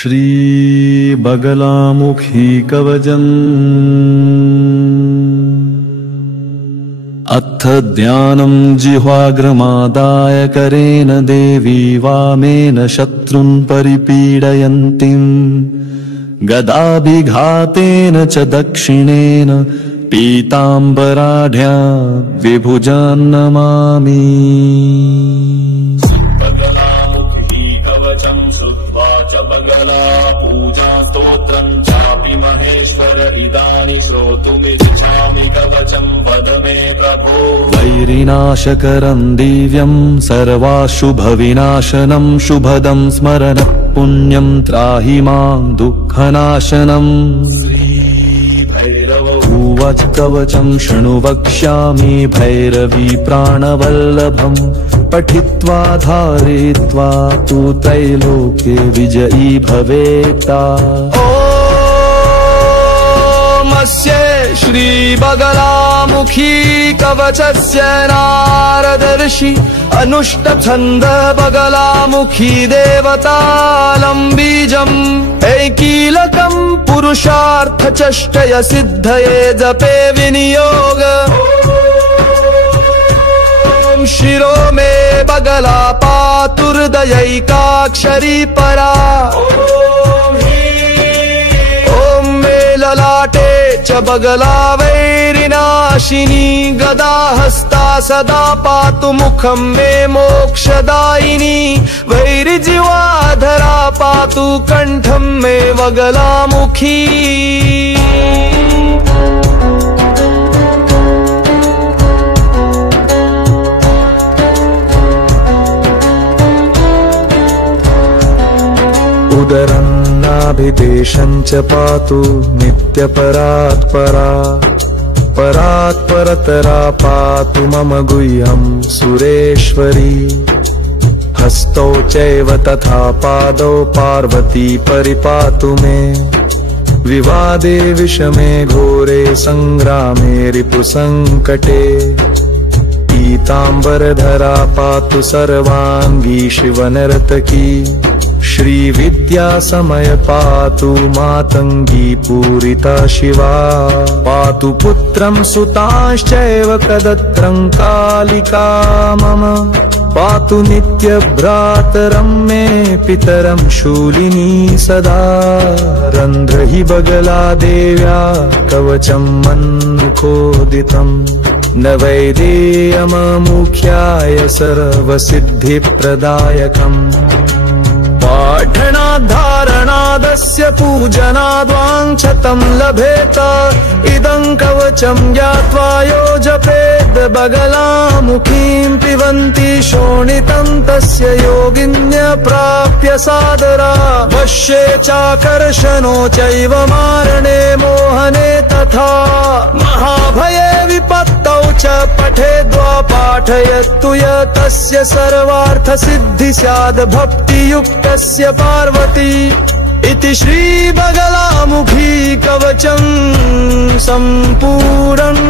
श्री बगलामुखी कवचम्। अथ ध्यानं जिह्वाग्रमादाय करेण देवी वामेन शत्रुन् परिपीडयन्तीं गदाभिघातेन च दक्षिणेन पीताम्बराढ्या विभुजान् नमामि। बगलामुखी कवचम् श्रुत्वा च बगला पूजा स्तोत्रम् चापि महेश्वर इदानी श्रोतुमिच्छामि कवचम् वद मे प्रभो। वैरिनाशकरम् दिव्यम् सर्वाशुभविनाशनम् शुभदम् स्मरन् पुण्यम् त्राहि मां दुःखनाशनम्। उवाच कवचम् शृणु वक्ष्यामि भैरवी प्राणवल्लभम् पठित्वा धारयित्वा तु त्रैलोक्ये विजयी भवेत्ता। ओमस्य श्री बगलामुखी कवचस्य नारदर्षि अनुष्टछन्द बगलामुखी देवतालं बीजम् ऐकीलकम् पुरुषार्थ चष्टय सिद्धये जपे विनियोग। ॐ शिरो मे बगला पातुर्दयैकाक्षरी परा। ॐ मे ललाटे च बगला वैरिनाशिनी गदाहस्ता सदा पातु मुखं मे मोक्षदायिनी। वैरिजीवाधरा पातु कंठं मे बगलामुखी। उदरन्नाभिदेशं च पातु नित्यपरात्परा। परात्परतरा पातु मम गुह्यं सुरेश्वरी। हस्तौ चैव तथा पादौ पार्वती परिपातु मे। विवादे विषमे घोरे संग्रामे रिपुसंकटे। पीताम्बरधरा पातु सर्वांगी शिवनर्तकी। श्रीविद्या समय पातु मातंगी पूरिता शिवा। पातु पुत्रं सुतांश्चैव कदत्रं कालिका मम। पातु नित्यभ्रातरं मे पितरं शूलिनी सदा। रन्ध्रहि बगला देव्या कवचं मन्मुखोदितम्। न वैदेयममुख्याय सर्वसिद्धिप्रदायकम्। पाठनाद्धारणादस्य पूजनाद्वाञ्छतं लभेत। इदं कवचं ज्ञात्वा यो जपेद बगलामुखीं पिबन्ति शोणितं तस्य योगिन्य प्राप्य सादरा। वश्ये चाकर्षणो चैव मारणे मोहने तथा। महाभये विपत्तौ च पठेद्वा पाठयतु य तस्य सर्वार्थसिद्धि स्याद् भक्तियुक्तस्य पार्वती। इति श्री बगलामुखी कवचम् सम्पूर्णम्।